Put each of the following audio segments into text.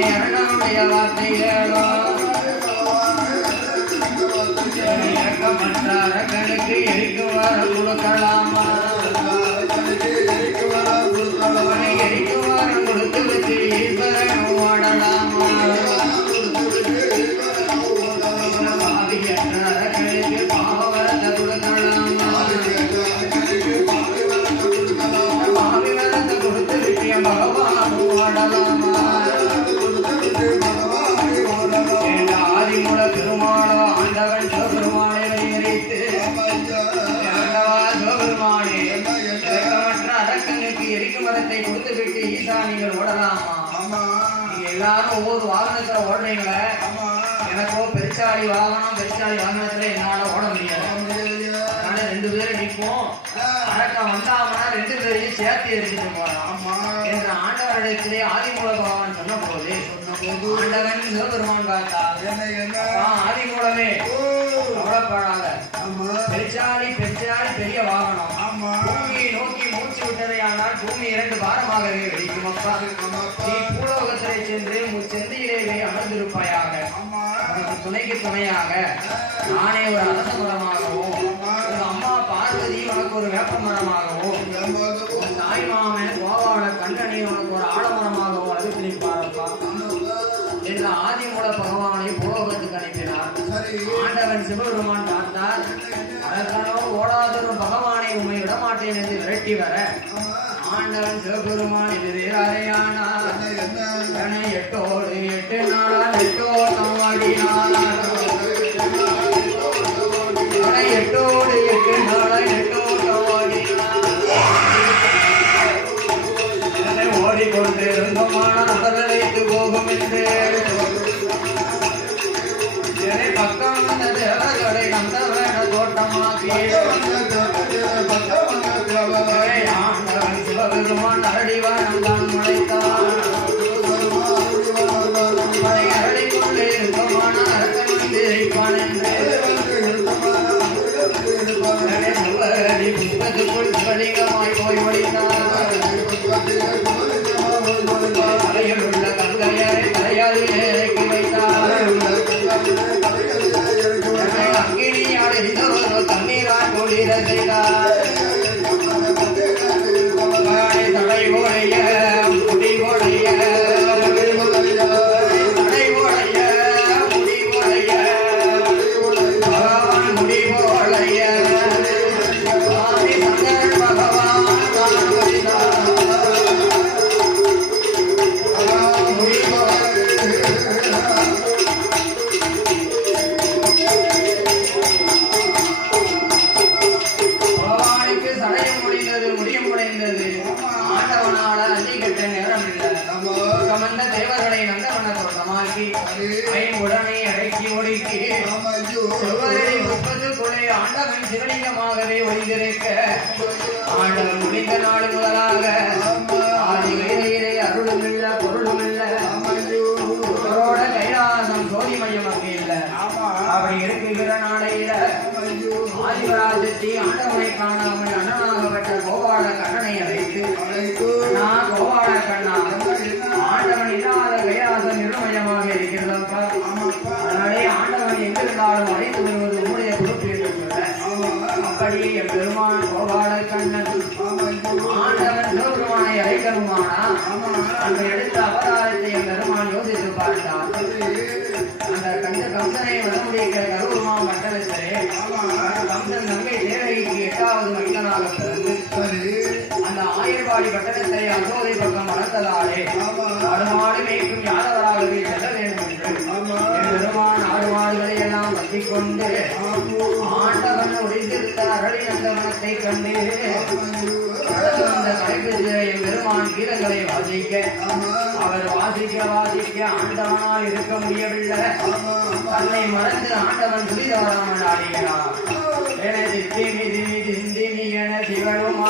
பகவானே அருணனுடைய வார்த்தை கேளோ இறக்கமற்ற அரக்கனுக்கு எரிக்கும் வரம் கொடுக்கலாமா அவனை எரிக்கும் நீங்கள் ஓடலாமா எல்லாரும் ஒவ்வொரு வாகனத்துல ஓடுறீங்களே. எனக்கோ பெருச்சாடி வாகனம் பெருச்சாடி வாகனத்துல என்னால ரெண்டு பேரும் நிற்போம் அரக்கம் வந்தாமனா ரெண்டு பேரையும் சேர்த்து எரிச்சுட்டு போலாம். என்ற ஆண்டவரிடத்திலே ஆதிமூல பகவான் சொன்ன போது ஆண்டவன் சிவபெருமான் பார்த்தா "அப்பா, ஆதிமூலமே. கவலைப்படாத. பெரிய வாகனம். பூமியை நோக்கி மூச்சு விட்டதையானால் பூமி இரண்டு பாரமாகவே வெடிக்கும். அப்பா நீ பூலோகத்திலே சென்று முச்செந்தியிலே அமர்ந்திருப்பாயாக. துணைக்கு துணையாக. நானே ஒரு என்று விரட்டி வர ஆண்டவன் சிவபெருமான் எதிரேயானார் கணை எட்டோடு எட்டு நாளால் எட்டோட்டம் வாடினார் ஆதிவராஜத்தை ஆண்டவனை காணாமல் அண்ணனாகப்பட்ட கோபால கண்ணனை அழைத்து நான் கோபால கண்ணா ஆண்டவன் இல்லாத கைலாசம் நிர்மயமாக இருக்கிறதப்பா. அதனாலே ஆண்டவன் எங்கிருந்தாலும் அழைத்து வருவது உன்னுடைய பொறுப்பு என்று சொல்ல. அப்படி என் பெருமான் கோபால கண்ணன் ஆண்டவன் சிவபெருமானை அழைக்கணுமானா அந்த கம்சனை வடமுடிக்க கருவமா மண்டலத்திலே கம்சன் தேவகிக்கு எட்டாவது மனிதனாக பிறந்து ஆயிரவாடி பட்டணத்தை அசோதை பக்கம் வளர்த்ததாலே ஆடுமாடு மேய்க்கும் யாதவராகவே செல்ல வேண்டும் என்று பெருமான் ஆடுமாடுகளை எல்லாம் வத்திக் கொண்டு ஆண்டவன் ஒளிந்திருந்த அந்த மனத்தை கண்டு கடந்து வந்த என் பெருமான் கீதங்களை வாசிக்க அவர் வாசிக்க வாசிக்க ஆண்டவனால் இருக்க முடியவில்லை. தன்னை மறந்து ஆண்டவன் துரிதவராமல் ஆடுகிறார் எனது தித்திமி திமி திந்திமி என திகழும்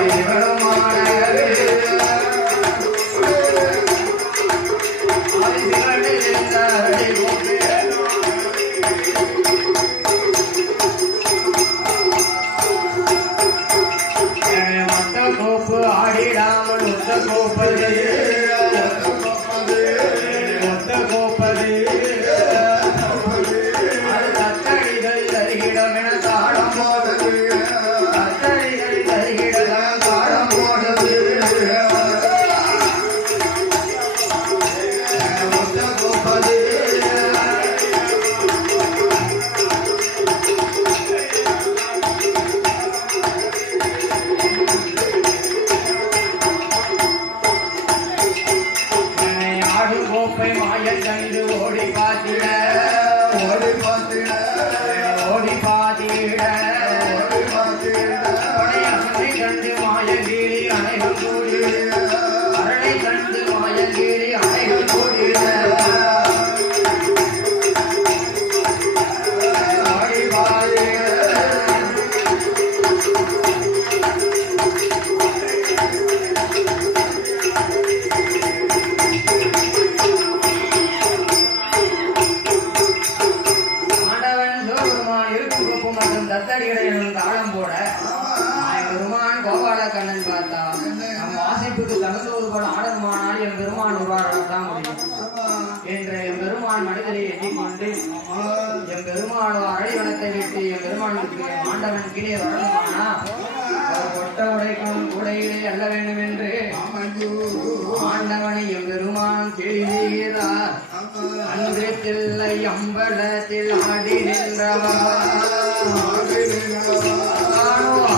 Hare Rama ஆண்டவன் கீழே வரணுமானா கொட்ட உடைக்கும் உடையிலே அல்ல வேண்டும் என்று ஆண்டவனையும் பெருமான் தெரிந்தார் அன்று தில்லை அம்பலத்தில் ஆடி நின்றவா.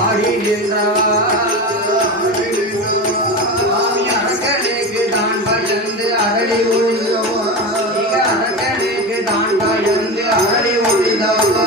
ஆடி நின்றவா. அரக்கனுக்கு தான் அரளி ஒழிந்தவா அரக்கனுக்கு தான் ஒழிந்தவா.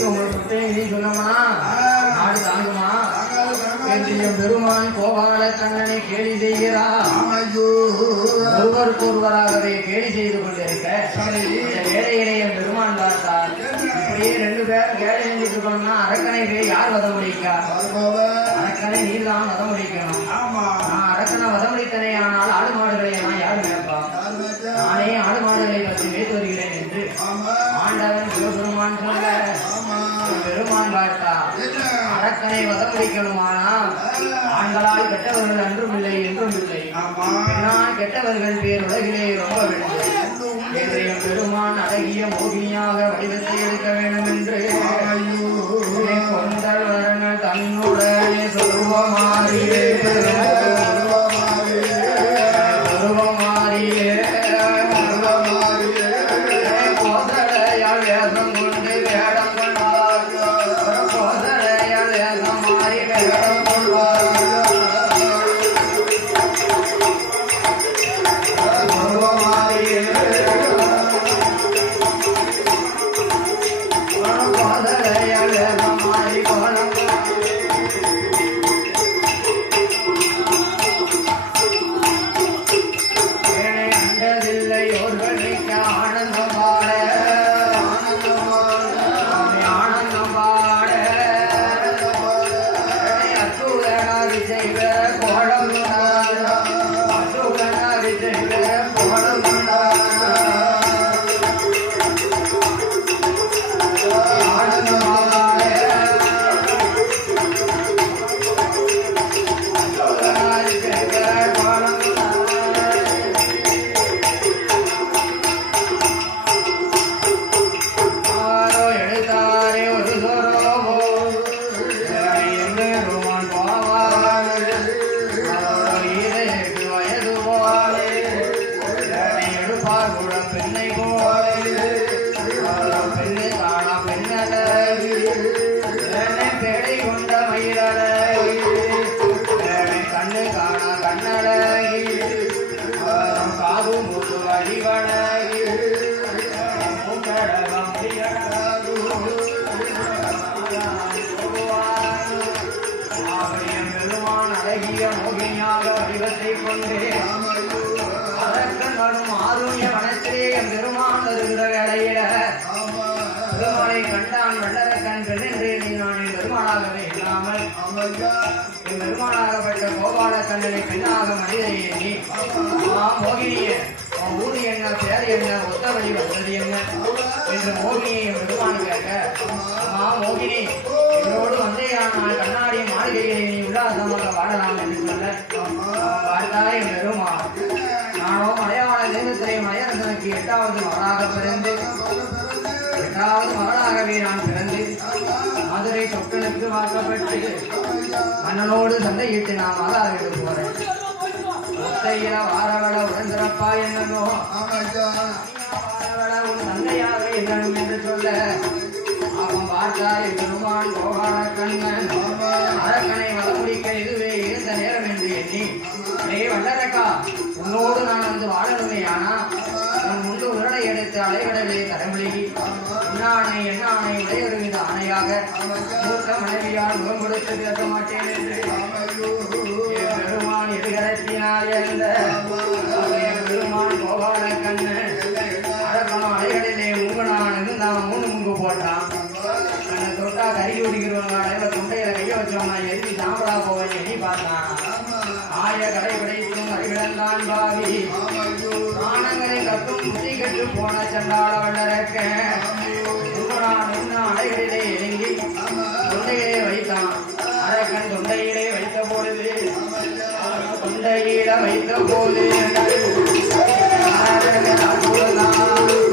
பத்தி உங்களுக்கு புத்தகம் சொன்னோம்னா நாடு தாங்குமா? என்று என் பெருமான் கோபால கண்ணனை கேலி ஒருவருக்கு ஒருவராகவே கேலி செய்து கொண்டிருக்க வேலையிலே என் பெருமான் பார்த்தார். இப்படியே ரெண்டு பேரும் வேலை செஞ்சுட்டு இருக்கோம்னா அரக்கனை போய் யார் வத முடிக்கா அரக்கனை நீர் தான் வத முடிக்கணும் நான் அரக்கனை வத முடித்தனே ஆனால் ஆடு மாடுகளை யார் மேற்பா நானே ஆடு மாடுகளை பற்றி மேய்த்து வருகிறேன் என்று ஆண்டவன் சிவபெருமான் சொல்ல பெருமான் பார்த்தா அரக்கனை வதம் முடிக்கணுமானால் ஆண்களால் கெட்டவர்கள் அன்றும் இல்லை என்றும் இல்லை. பெண்ணால் கெட்டவர்கள் பேர் உலகிலே ரொம்ப வேண்டும். பெருமான் அழகிய மோகினியாக வடிவத்தை எடுக்க வேண்டும் என்று கொண்ட மயிலழகி பெருமாளை கண்டான் வெள்ளரக்கன் பெண்ணென்றே நீ நான் என் பெருமாளாகவே இல்லாமல் என் பெருமாளாகப்பட்ட கோபால கண்ணனை பெண்ணாக மனிதை எண்ணி ஆ மோகினியே உன் ஊரு என்ன பேர் என்ன ஒத்த வழி வந்தது என்ன? என்று மோகினியை பெருமான் கேட்க ஆ மோகினி என்னோடு வந்தையானால் கண்ணாடி மாளிகையை நீ உல்லாசமாக வாழலாம் என்று சொல்ல பார்த்தாலே என் நானோ மலையாள தேசத்திலே மலையரசனுக்கு எட்டாவது மகனாக பிறந்து எட்டாவது மகளாகவே நான் பிறந்தேன் மதுரை சொக்கனுக்கு வாக்கப்பட்டு மன்னனோடு சண்டையிட்டு நான் மாதாவிட்டு போறேன். முத்தையில வாரவள உடன் சிறப்பா வாரவள உன் தந்தையாக என்னும் என்று சொல்ல அவன் பார்த்தாய் பெருமான் கோபால கண்ணன். அரக்கனை வளமுடிக்க இதுவே இருந்த நேரம் என்று எண்ணி டேய் வல்லரக்கா உன்னோடு நான் வந்து வாழணுமே ஆனா அலைகடலே எடுத்து அலைகடலே தரமொழி என்னானை என்னானை ஆணையாக மூத்த மனைவியால் முகம் கொடுத்து பேச மாட்டேன் என்று பெருமான் எதிர்கடத்தினார் இருந்த பெருமான் கோபால கண்ணன் மூணு முங்கு போட்டான். அந்த தொட்டா கறி ஓடிக்கிறவங்க அடையில தொண்டையில கைய வச்சவங்க எரிஞ்சு சாம்பலா போவேன் எண்ணி பார்த்தான். கத்தும் போன சண்டாள வண்டரக்க அடைகளிலே நின்று இறங்கி தொண்டையிலே வைத்தான் அரக்கன் தொண்டையிலே வைத்த பொழுது தொண்டையில வைத்த போது அரகன் ஆண்டவன்